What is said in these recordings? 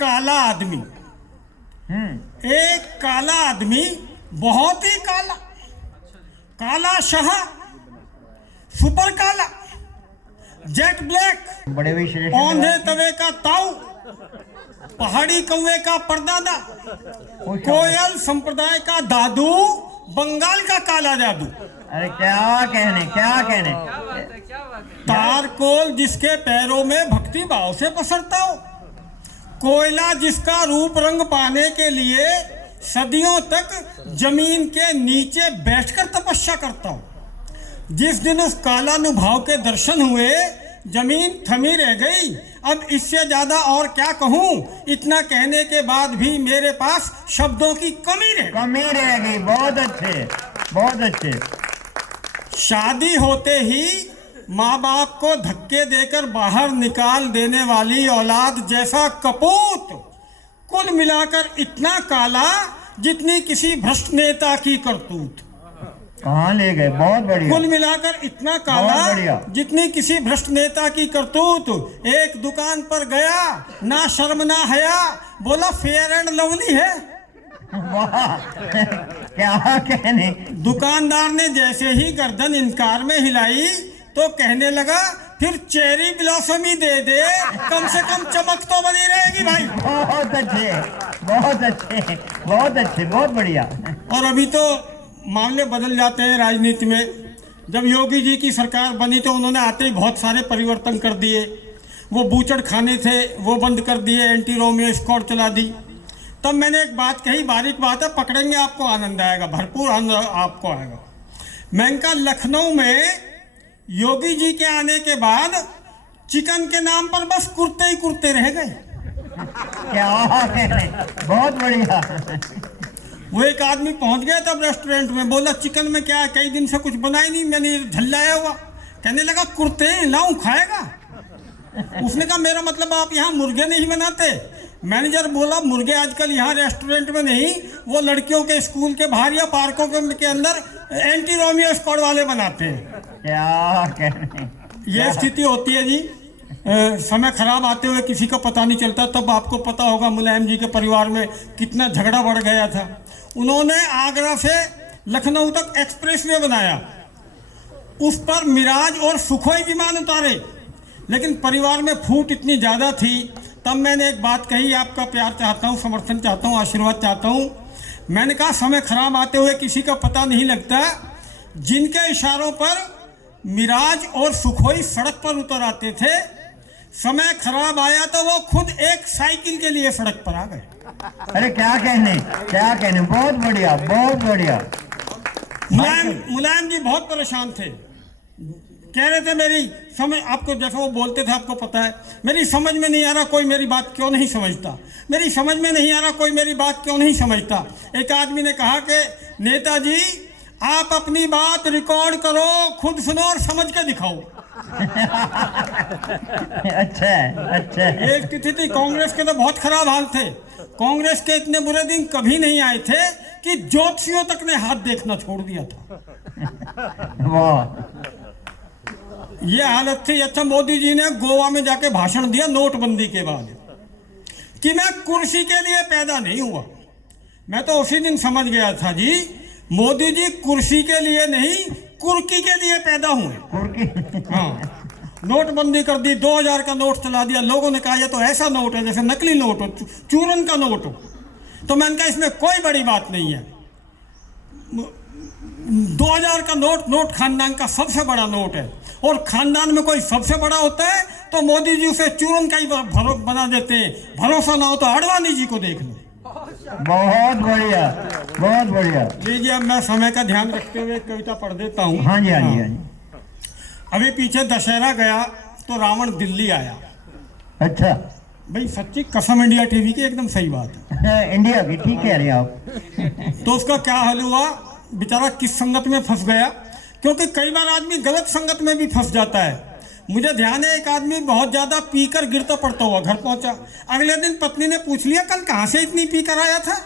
काला आदमी, एक काला आदमी, बहुत ही काला, काला शाह, सुपर काला, जेट ब्लैक, बड़े विशेष औंधे तवे का ताऊ, पहाड़ी कौवे का परदादा, कोयल संप्रदाय का दादू, बंगाल का काला जादू। अरे क्या कहने, क्या कहने। तारकोल जिसके पैरों में भक्ति भाव से पसरता हो, कोयला जिसका रूप रंग पाने के लिए सदियों तक जमीन के नीचे बैठकर तपस्या करता हो। जिस दिन उस कालानुभाव के दर्शन हुए जमीन थमी रह गई। अब इससे ज्यादा और क्या कहूँ, इतना कहने के बाद भी मेरे पास शब्दों की कमी रह गई। बहुत अच्छे, बहुत अच्छे। शादी होते ही माँ बाप को धक्के देकर बाहर निकाल देने वाली औलाद जैसा कपूत, कुल मिलाकर इतना काला जितनी किसी भ्रष्ट नेता की करतूत। कहाँ ले गए, बहुत बढ़िया। कुल मिलाकर इतना काला जितनी किसी भ्रष्ट नेता की करतूत। एक दुकान पर गया, ना शर्म ना हया, बोला फेयर एंड लवली है। वाह, क्या कहने। दुकानदार ने जैसे ही गर्दन इनकार में हिलाई तो कहने लगा फिर चेरी ब्लॉसम ही दे दे, कम से कम चमक तो बनी रहेगी भाई। बहुत अच्छे, बहुत अच्छे, बहुत अच्छे, बहुत बढ़िया। और अभी तो मामले बदल जाते हैं राजनीति में। जब योगी जी की सरकार बनी तो उन्होंने आते ही बहुत सारे परिवर्तन कर दिए। वो बूचड़ खाने थे वो बंद कर दिए, एंटी रोमियो स्क्वाड चला दी। तब मैंने एक बात कही, बारीक बात है, पकड़ेंगे आपको आनंद आएगा, भरपूर आनंद आपको आएगा। मैंने कहा लखनऊ में योगी जी के आने के बाद चिकन के नाम पर बस कुर्ते ही कुर्ते रह गए। क्या कहने, बहुत बढ़िया। वो एक आदमी पहुंच गया तब रेस्टोरेंट में, बोला चिकन में क्या है, कई दिन से कुछ बना ही नहीं, मैंने झल्लाया हुआ। कहने लगा कुर्ते लाऊं, खाएगा? उसने कहा मेरा मतलब आप यहाँ मुर्गे नहीं बनाते। मैनेजर बोला मुर्गे आजकल यहाँ रेस्टोरेंट में नहीं, वो लड़कियों के स्कूल के बाहर या पार्कों के अंदर एंटी रोमियो स्क्वाड वाले बनाते हैं। क्या कहने, ये स्थिति होती है जी। समय खराब आते हुए किसी का पता नहीं चलता। तब आपको पता होगा मुलायम जी के परिवार में कितना झगड़ा बढ़ गया था। उन्होंने आगरा से लखनऊ तक एक्सप्रेसवे बनाया, उस पर मिराज और सुखोई विमान उतारे, लेकिन परिवार में फूट इतनी ज़्यादा थी। तब मैंने एक बात कही, आपका प्यार चाहता हूँ, समर्थन चाहता हूँ, आशीर्वाद चाहता हूँ। मैंने कहा समय खराब आते हुए किसी का पता नहीं लगता। जिनके इशारों पर मिराज और सुखोई सड़क पर उतर आते थे, समय खराब आया तो वो खुद एक साइकिल के लिए सड़क पर आ गए। अरे क्या कहने, क्या कहने, बहुत बढ़िया, बहुत बढ़िया। मुलायम जी बहुत परेशान थे, कह रहे थे मेरी समझ, आपको जैसे वो बोलते थे आपको पता है, मेरी समझ में नहीं आ रहा कोई मेरी बात क्यों नहीं समझता, मेरी समझ में नहीं आ रहा कोई मेरी बात क्यों नहीं समझता। एक आदमी ने कहा कि नेताजी आप अपनी बात रिकॉर्ड करो, खुद सुनो और समझ के दिखाओ। अच्छा, अच्छा। एक स्थिति थी, कांग्रेस के तो बहुत खराब हाल थे। कांग्रेस के इतने बुरे दिन कभी नहीं आए थे कि ज्योतिषियों तक ने हाथ देखना छोड़ दिया था। वाह, ये हालत थी। अच्छा, मोदी जी ने गोवा में जाके भाषण दिया नोटबंदी के बाद कि मैं कुर्सी के लिए पैदा नहीं हुआ। मैं तो उसी दिन समझ गया था जी, मोदी जी कुर्सी के लिए नहीं कुर्की के लिए पैदा हुए। हाँ, नोटबंदी कर दी, 2000 का नोट चला दिया। लोगों ने कहा ये तो ऐसा नोट है जैसे नकली नोट हो, चूरन का नोट हो। तो मैंने कहा इसमें कोई बड़ी बात नहीं है। 2000 का नोट खानदान का सबसे बड़ा नोट है, और खानदान में कोई सबसे बड़ा होता है तो मोदी जी उसे चूरन का ही बना देते हैं। भरोसा ना हो तो आडवाणी जी को देख लो। बहुत बढ़िया, बहुत बढ़िया। लीजिए, अब मैं समय का ध्यान रखते हुए कविता पढ़ देता हूँ। हाँ जी, हाँ जी, हाँ जी। अभी पीछे दशहरा गया तो रावण दिल्ली आया। अच्छा भाई, सच्ची कसम इंडिया टीवी की एकदम सही बात है। इंडिया की, ठीक कह रहे हैं आप। तो उसका क्या हाल हुआ, बेचारा किस संगत में फंस गया, क्योंकि कई बार आदमी गलत संगत में भी फंस जाता है। मुझे ध्यान है, एक आदमी बहुत ज़्यादा पीकर गिरता पड़ता हुआ घर पहुंचा। अगले दिन पत्नी ने पूछ लिया कल कहाँ से इतनी पीकर आया था?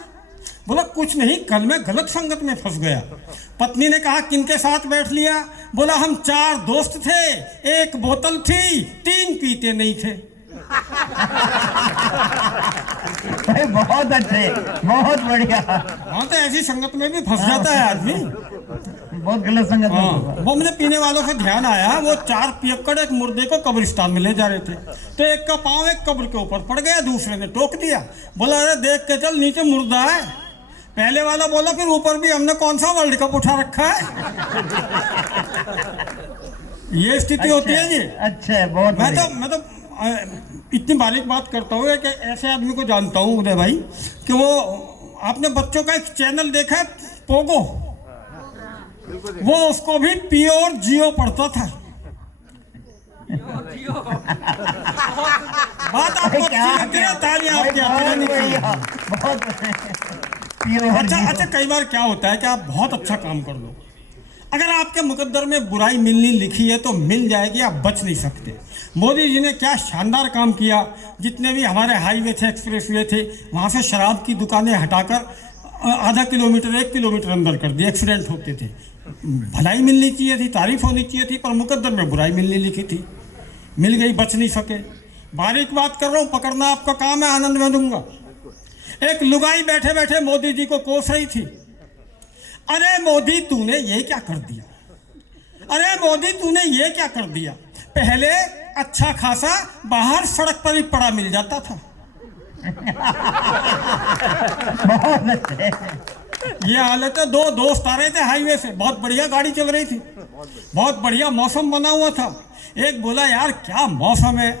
बोला कुछ नहीं, कल मैं गलत संगत में फंस गया। पत्नी ने कहा किनके साथ बैठ लिया? बोला हम 4 दोस्त थे, 1 बोतल थी, 3 पीते नहीं थे। भाई बहुत अच्छे, बहुत बढ़िया। हाँ, तो ऐसी संगत में भी फंस जाता है आदमी। बहुत गलत संगत में हाँ, होगा। वो मुझे पीने वालों से ध्यान आया, वो 4 पियक्कड़ एक मुर्दे को कब्रिस्तान में ले जा रहे थे। तो एक का पांव एक कब्र के ऊपर पड़ गया, दूसरे ने टोक दिया, बोला अरे देख के चल, नीचे मुर्दा है। पहले वाला बोला फिर ऊपर भी हमने कौन सा वर्ल्ड कप उठा रखा है। ये स्थिति होती है जी। अच्छा, बहुत बढ़िया। मैं तो इतनी बारीक बात करता हूँ कि ऐसे आदमी को जानता हूँ उदय भाई, कि वो आपने बच्चों का एक चैनल देखा है पोगो, वो उसको भी पी और जियो पढ़ता था। बात आपको अच्छी लगती है, तालियां आपकी आती है। अच्छा, कई बार क्या होता है कि आप बहुत अच्छा काम कर लो, अगर आपके मुकद्दर में बुराई मिलनी लिखी है तो मिल जाएगी, आप बच नहीं सकते। मोदी जी ने क्या शानदार काम किया, जितने भी हमारे हाईवे थे, एक्सप्रेसवे थे, वहाँ से शराब की दुकानें हटाकर आधा किलोमीटर 1 किलोमीटर अंदर कर दिए, एक्सीडेंट होते थे। भलाई मिलनी चाहिए थी, तारीफ होनी चाहिए थी, पर मुकद्दर में बुराई मिलनी लिखी थी, मिल गई, बच नहीं सके। बारीक बात कर रहा हूँ, पकड़ना आपका काम है, आनंद में दूंगा। एक लुगाई बैठे बैठे मोदी जी को कोस रही थी, अरे मोदी तूने ये क्या कर दिया, अरे मोदी तूने ये क्या कर दिया। पहले अच्छा खासा बाहर सड़क पर ही पड़ा मिल जाता था। बहुत अच्छे। ये हालत है। 2 दोस्त आ रहे थे हाईवे से, बहुत बढ़िया गाड़ी चल रही थी, बहुत बढ़िया मौसम बना हुआ था। एक बोला यार क्या मौसम है,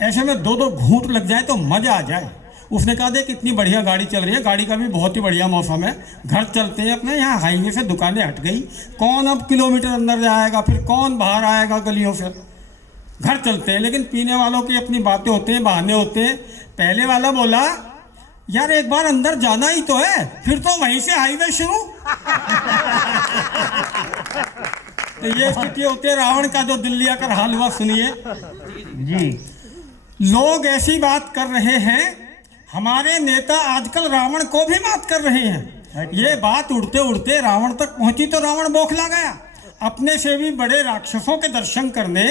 ऐसे में 2-2 घूंट लग जाए तो मजा आ जाए। उसने कहा देख कितनी बढ़िया गाड़ी चल रही है, गाड़ी का भी बहुत ही बढ़िया मौसम है, घर चलते हैं अपने। यहाँ हाईवे से दुकानें हट गई, कौन अब किलोमीटर अंदर जाएगा, फिर कौन बाहर आएगा गलियों से, घर चलते हैं। लेकिन पीने वालों की अपनी बातें होते हैं, बहाने होते हैं। पहले वाला बोला यार एक बार अंदर जाना ही तो है, फिर तो वहीं से हाईवे शुरू। तो ये स्थिति होती है। रावण का जो दिल्ली आकर हाल हुआ सुनिए जी। लोग ऐसी बात कर रहे हैं, हमारे नेता आजकल रावण को भी बात कर रहे हैं। ये बात उड़ते उड़ते रावण तक पहुंची तो रावण बौखला गया। अपने से भी बड़े राक्षसों के दर्शन करने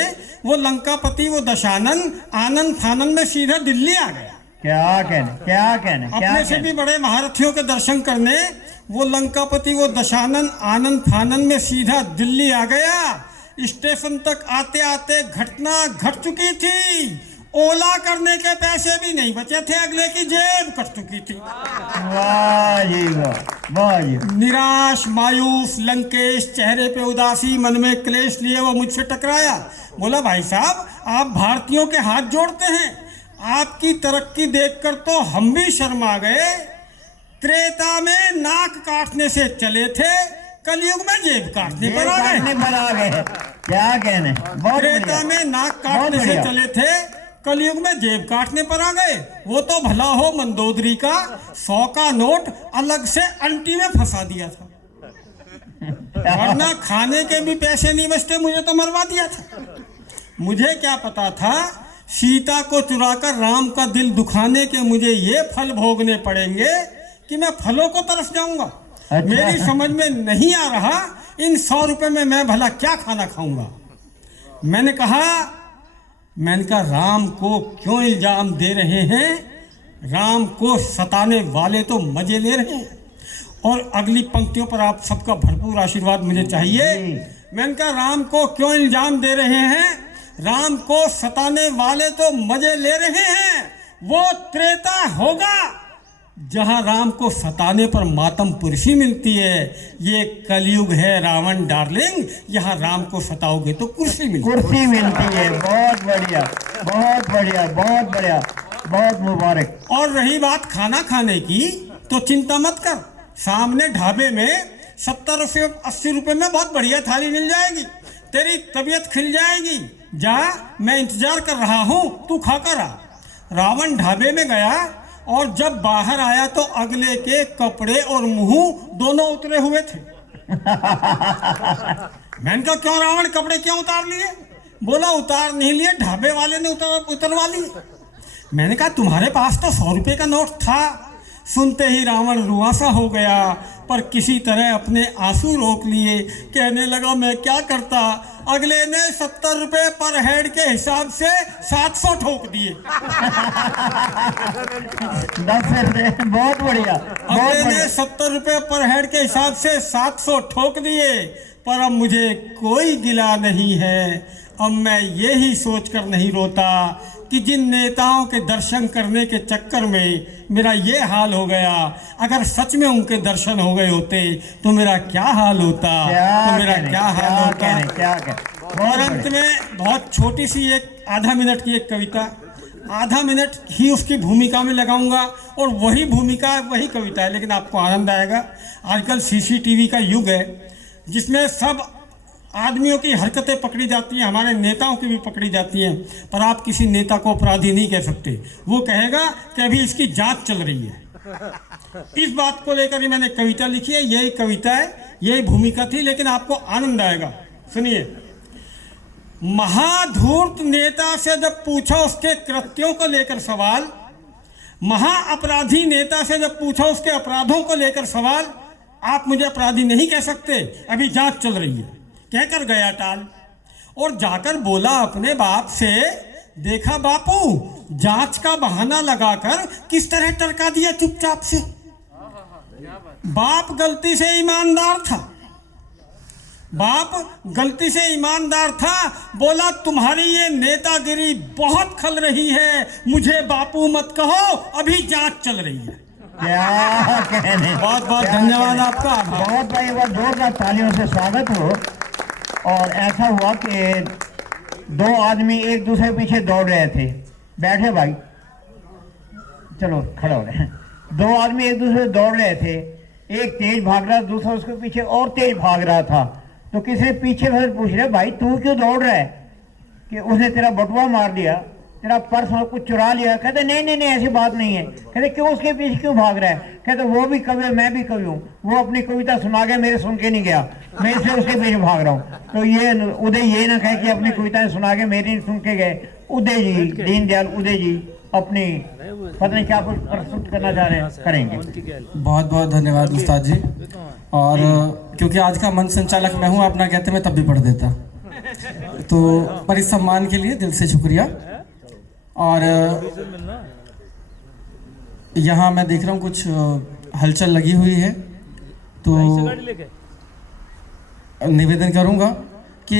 वो लंकापति, वो दशानन आनंद फानन में सीधा दिल्ली आ गया। क्या कहने, क्या कहने, अपने से भी बड़े महारथियों के दर्शन करने वो लंकापति, वो दशानन आनंद फानन में सीधा दिल्ली आ गया। स्टेशन तक आते आते घटना घट चुकी थी, ओला करने के पैसे भी नहीं बचे थे, अगले की जेब कट चुकी थी। वाह जी वाह, वाह जी। निराश मायूस लंकेश, चेहरे पे उदासी, मन में क्लेश लिए वो मुझसे टकराया। बोला भाई साहब आप भारतीयों के हाथ जोड़ते हैं, आपकी तरक्की देखकर तो हम भी शर्मा गए। त्रेता में नाक काटने से चले थे, कलयुग में जेब काटने पर आ गए। क्या कहने, बहुत त्रेता में नाक काटने से चले थे, कलयुग में जेब काटने पर आ गए। वो तो भला हो मंदोदरी का 100 का नोट अलग से अंटी में फंसा दिया था, वरना खाने के भी पैसे नहीं बचते, मुझे तो मरवा दिया था। मुझे क्या पता था सीता को चुराकर राम का दिल दुखाने के मुझे ये फल भोगने पड़ेंगे कि मैं फलों को तरफ जाऊंगा। अच्छा। मेरी समझ में नहीं आ रहा इन 100 रुपए में मैं भला क्या खाना खाऊंगा। मैंने कहा राम को क्यों इल्जाम दे रहे हैं, राम को सताने वाले तो मजे ले रहे हैं। और अगली पंक्तियों पर आप सबका भरपूर आशीर्वाद मुझे चाहिए। मैंने कहा राम को क्यों इल्जाम दे रहे हैं, राम को सताने वाले तो मजे ले रहे हैं। वो त्रेता होगा जहां राम को सताने पर मातम पुरसी मिलती है। ये कलयुग है रावण डार्लिंग, यहाँ राम को सताओगे तो कुर्सी मिलती है। बहुत बढ़िया, बहुत बढ़िया, बहुत बढ़िया, बहुत मुबारक। और रही बात खाना खाने की, तो चिंता मत कर, सामने ढाबे में 70 से 80 रुपए में बहुत बढ़िया थाली मिल जाएगी, तेरी तबीयत खिल जाएगी। जा, मैं इंतजार कर रहा हूँ, तू खाकर आ। रावण ढाबे में गया और जब बाहर आया तो अगले के कपड़े और मुंह दोनों उतरे हुए थे। मैंने कहा क्यों रावण, कपड़े क्यों उतार लिए? बोला उतार नहीं लिए, ढाबे वाले ने उतरवा लिए। मैंने कहा तुम्हारे पास तो 100 रुपए का नोट था। सुनते ही रावण रुआसा हो गया, पर किसी तरह अपने आंसू रोक लिए। कहने लगा मैं क्या करता, अगले ने 70 रुपये पर हेड के हिसाब से 700 ठोक दिए। 10 से बहुत बढ़िया, बहुत अगले ने बढ़िया। 70 रुपये पर हेड के हिसाब से 700 ठोक दिए, पर अब मुझे कोई गिला नहीं है। अब मैं यही सोचकर नहीं रोता कि जिन नेताओं के दर्शन करने के चक्कर में मेरा ये हाल हो गया, अगर सच में उनके दर्शन हो गए होते तो मेरा क्या हाल होता, तो मेरा क्या हाल होता। और अंत में बहुत छोटी सी एक आधा मिनट की एक कविता, आधा मिनट ही उसकी भूमिका में लगाऊंगा और वही भूमिका वही कविता है, लेकिन आपको आनंद आएगा। आजकल सीसीटीवी का युग है जिसमें सब आदमियों की हरकतें पकड़ी जाती हैं, हमारे नेताओं की भी पकड़ी जाती हैं, पर आप किसी नेता को अपराधी नहीं कह सकते। वो कहेगा कि अभी इसकी जांच चल रही है। इस बात को लेकर ही मैंने कविता लिखी है। यही कविता है, यही भूमिका थी, लेकिन आपको आनंद आएगा। सुनिए। महाधूर्त नेता से जब पूछा उसके कृत्यों को लेकर सवाल, महाअपराधी नेता से जब पूछा उसके अपराधों को लेकर सवाल, आप मुझे अपराधी नहीं कह सकते, अभी जांच चल रही है, कहकर गया टाल। और जाकर बोला अपने बाप से, देखा बापू जांच का बहाना लगाकर किस तरह टरका दिया चुपचाप से। बाप गलती से ईमानदार था, बाप गलती से ईमानदार था। बोला तुम्हारी ये नेतागिरी बहुत खल रही है, मुझे बापू मत कहो, अभी जांच चल रही है। क्या कहने। बहुत बहुत धन्यवाद आपका। बहुत भाई, बहुत जोरदार तालियों से स्वागत हो। और ऐसा हुआ कि दो आदमी एक दूसरे के पीछे दौड़ रहे थे। बैठे भाई, चलो खड़े हो रहे हैं। दो आदमी एक दूसरे से दौड़ रहे थे, एक तेज भाग रहा, दूसरा उसके पीछे और तेज भाग रहा था। तो किसी पीछे फिर पूछ रहे, भाई तू क्यों दौड़ रहा है? कि उसने तेरा बटुआ मार दिया, तेरा पर्स और कुछ चुरा लिया। कहते नहीं नहीं नहीं, ऐसी बात नहीं है। कहते क्यों, उसके पीछे क्यों भाग रहा है? कहते वो भी कवि है, मैं भी कवि हूँ, वो अपनी कविता सुना गया, मेरे सुन के नहीं गया, मैं इसलिए उसके पीछे भाग रहा हूँ। तो ये उदय ये ना कहे कि अपनी कविताएं सुना के मेरी नहीं सुन के गए। उदय जी, दीनदयाल उदय जी अपनी पता नहीं क्या कुछ प्रस्तुत करना चाह रहे हैं, करेंगे। बहुत बहुत धन्यवाद उस्ताद जी। और क्योंकि आज का मंच संचालक मैं हूँ, आप ना कहते मैं तब भी पढ़ देता, तो पर इस सम्मान के लिए दिल से शुक्रिया। और यहाँ मैं देख रहा हूँ कुछ हलचल लगी हुई है, तो निवेदन करूँगा कि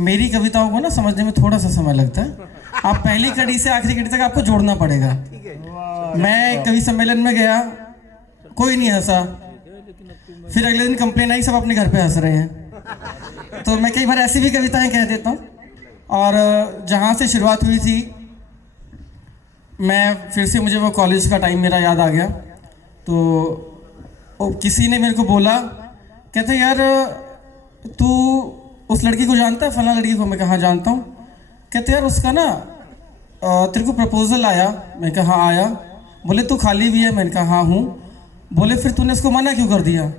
मेरी कविताओं को ना समझने में थोड़ा सा समय लगता है। आप पहली कड़ी से आखिरी कड़ी तक आपको जोड़ना पड़ेगा। मैं कवि सम्मेलन में गया, कोई नहीं हंसा, फिर अगले दिन कंप्लेन आई, सब अपने घर पे हंस रहे हैं। तो मैं कई बार ऐसी भी कविताएं कह देता हूँ। और जहाँ से शुरुआत हुई थी, मैं फिर से, मुझे वो कॉलेज का टाइम मेरा याद आ गया। तो किसी ने मेरे को बोला, कहते यार तू उस लड़की को जानता है, फलां लड़की को? मैं कहा हाँ जानता हूँ। कहते यार उसका ना तेरे को प्रपोजल आया। मैं कहा हाँ आया। बोले तू खाली भी है? मैंने कहा हाँ हूँ। बोले फिर तूने उसको मना क्यों कर दिया?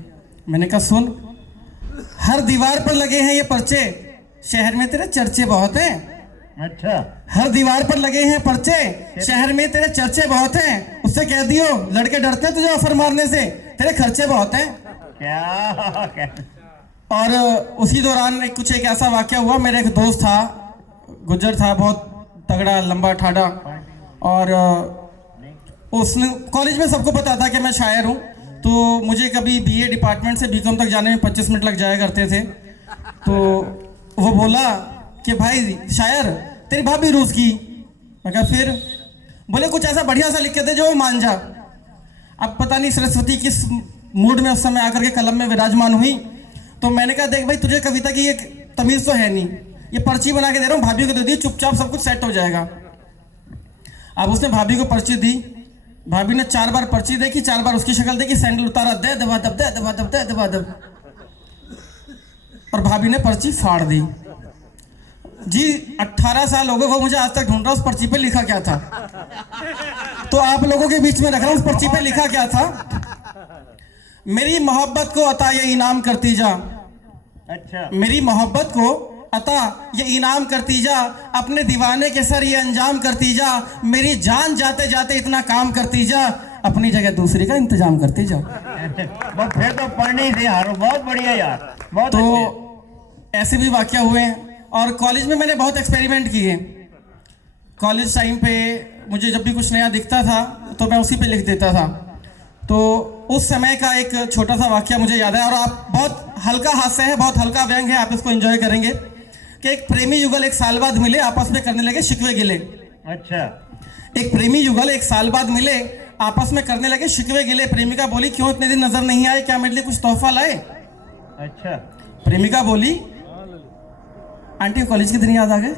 मैंने कहा सुन, हर दीवार पर लगे हैं ये पर्चे, शहर में तेरे चर्चे बहुत हैं। अच्छा, हर दीवार पर लगे हैं पर्चे, शहर में तेरे चर्चे बहुत हैं। उससे कह दियो लड़के डरते हैं तुझे ऑफर मारने से, तेरे खर्चे बहुत हैं। क्या और उसी दौरान कुछ एक ऐसा वाक्य हुआ। मेरा एक दोस्त था, गुज्जर था, बहुत तगड़ा लंबा ठाडा, और उसने कॉलेज में सबको पता था कि मैं शायर हूँ। तो मुझे कभी बीए डिपार्टमेंट से बीकॉम तक जाने में 25 मिनट लग जाया करते थे। तो वो बोला कि भाई शायर तेरी भाभी रूस की। मैं कहा फिर? बोले कुछ ऐसा बढ़िया सा लिख के दे जो वो मान जा। अब पता नहीं सरस्वती किस मूड में उस समय आकर के कलम में विराजमान हुई। तो मैंने कहा देख भाई, तुझे कविता की एक तमीज़ तो है नहीं, ये पर्ची बना के दे रहा हूँ, भाभी को दे दी, चुपचाप सब कुछ सेट हो जाएगा। अब उसने भाभी को पर्ची दी, भाभी ने 4 बार पर्ची देखी, 4 बार उसकी शक्ल देखी, सैंडल उतारा, दे दबा दब, दे दबा दब, दे दबा दब, और भाभी ने पर्ची फाड़ दी। जी 18 साल हो गए, वो मुझे आज तक ढूंढ रहा उस पर्ची पे लिखा क्या था। तो आप लोगों के बीच में रख रहा हूं, उस पर्ची पे लिखा क्या था। मेरी मोहब्बत को अता ये इनाम करती जा। अच्छा, मेरी मोहब्बत को अता ये इनाम करती जा, अपने दीवाने के सर ये अंजाम करती जा, मेरी जान जाते जाते इतना काम करती जा, अपनी जगह दूसरी का इंतजाम करते जाओ। बस फिर तो पढ़ने ही थे हारो, बहुत बढ़िया यार, बहुत तो अच्छे। ऐसे भी वाकया हुए हैं। और कॉलेज में मैंने बहुत एक्सपेरिमेंट किए। कॉलेज टाइम पे मुझे जब भी कुछ नया दिखता था तो मैं उसी पे लिख देता था। तो उस समय का एक छोटा सा वाकया मुझे याद है, और आप बहुत हल्का हास्य है, बहुत हल्का व्यंग है, आप इसको एंजॉय करेंगे कि एक प्रेमी युगल एक साल बाद मिले, आपस में करने लगे शिकवे गिले। अच्छा, एक प्रेमी युगल एक साल बाद मिले, आपस में करने लगे शिकवे गिले। प्रेमिका बोली, क्यों इतने दिन नजर नहीं आए, क्या मेरे लिए कुछ तोहफा लाए? अच्छा। प्रेमिका बोली, आंटी कॉलेज के दिन याद आ गए।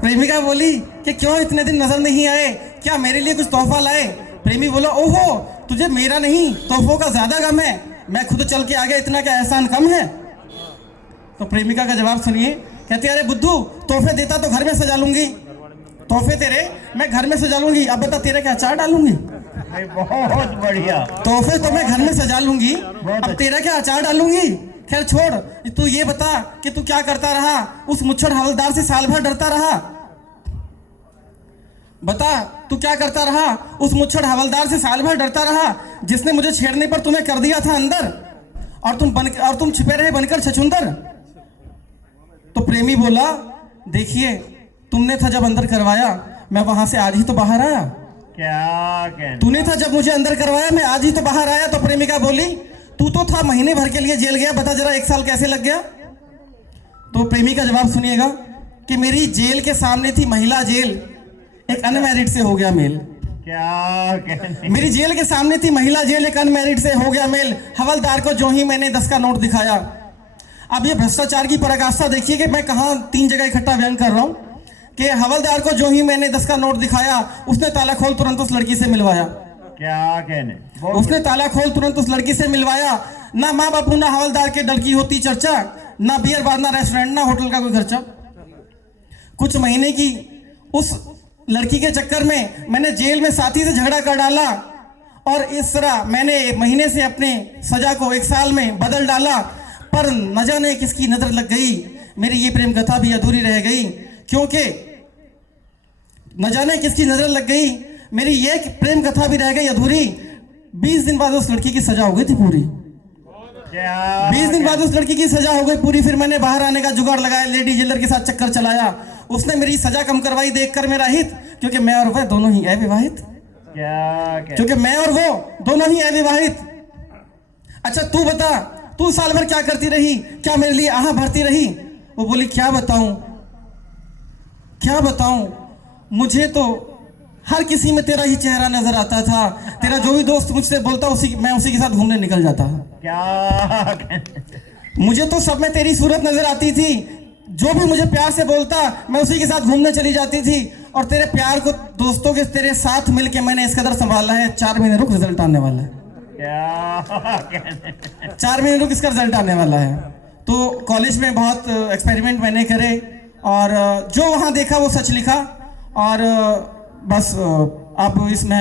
प्रेमिका बोली कि क्यों इतने दिन नजर नहीं आए, क्या मेरे लिए कुछ तोहफा लाए? प्रेमी बोला, ओहो तुझे मेरा नहीं तोहफों का ज्यादा गम है, मैं खुद चल के आ गया, इतना क्या एहसान कम है? तो प्रेमिका का जवाब सुनिए, कहती अरे बुद्धू, तोहफे देता तो घर में सजा लूंगी, तोहफे तेरे मैं घर में सजा लूंगी, अब बता तेरे क्या अचार डालूंगी? भाई बहुत बढ़िया। तोहफे तो मैं घर में सजा लूंगी, अब तेरा क्या अचार डालूंगी? खैर छोड़, तू ये बता कि तू क्या करता रहा, उस मुच्छड़ हवलदार से साल भर डरता रहा? बता तू क्या करता रहा, उस मुच्छड़ हवलदार से साल भर डरता रहा, जिसने मुझे छेड़ने पर तुम्हें कर दिया था अंदर, और तुम छिपे रहे बनकर छछुंदर। तो प्रेमी बोला, देखिए तुमने था जब अंदर करवाया, मैं वहां से आज ही तो बाहर आया। क्या कहना। तूने था जब मुझे अंदर करवाया, मैं आज ही तो बाहर आया। तो प्रेमिका बोली, तू तो था महीने भर के लिए जेल गया, बता जरा 1 साल कैसे लग गया? तो प्रेमी का जवाब सुनिएगा कि मेरी जेल के सामने थी महिला जेल, एक अनमैरिड से हो गया मेल। क्या कहने। मेरी जेल के सामने थी महिला जेल, एक अनमैरिड से हो गया मेल। हवलदार को जो ही मैंने 10 का नोट दिखाया। अब ये भ्रष्टाचार की पराकाष्ठा देखिए कि मैं कहाँ 3 जगह इकट्ठा व्यंग कर रहा हूँ कि हवलदार को जो ही मैंने 10 का नोट दिखाया, उसने ताला खोल तुरंत उस लड़की से मिलवाया। क्या कहने। बहुत उसने ताला खोल तुरंत उस लड़की से मिलवाया। ना माँ बापू ना हवलदार के डर की होती चर्चा, ना बियर बार, ना रेस्टोरेंट, ना होटल का कोई खर्चा। कुछ महीने की उस लड़की के चक्कर में मैंने जेल में साथी से झगड़ा कर डाला, और इस तरह मैंने महीने से अपने सजा को 1 साल में बदल डाला। पर न जाने किसकी नजर लग गई, मेरी ये प्रेम कथा भी अधूरी रह गई, क्योंकि न जाने किसकी नजर लग गई, मेरी ये प्रेम कथा भी रह गई अधूरी। 20 दिन बाद उस लड़की की सजा हो गई थी पूरी। क्या। 20 दिन बाद उस लड़की की सजा हो गई पूरी। फिर मैंने बाहर आने का जुगाड़ लगाया, लेडी जेलर के साथ चक्कर चलाया। उसने मेरी सजा कम करवाई देखकर मेरा हित, क्योंकि मैं और वह दोनों ही अविवाहित। क्या। क्योंकि मैं और वो दोनों ही अविवाहित। अच्छा तू बता, तू साल भर क्या करती रही, क्या मेरे लिए आहा भरती रही? वो बोली, क्या बताऊं, क्या बताऊं, मुझे तो हर किसी में तेरा ही चेहरा नजर आता था। तेरा जो भी दोस्त मुझसे बोलता मैं उसी के साथ घूमने निकल जाता। क्या। मुझे तो सब में तेरी सूरत नजर आती थी, जो भी मुझे प्यार से बोलता मैं उसी के साथ घूमने चली जाती थी। और तेरे प्यार को दोस्तों के तेरे साथ मिलके मैंने इस कदर संभाला है, 4 महीने रुक रिजल्ट आने वाला है। क्या। 4 महीने रुक इसका रिजल्ट आने वाला है। तो कॉलेज में बहुत एक्सपेरिमेंट मैंने करे, और जो वहाँ देखा वो सच लिखा। और बस आप इस महफिल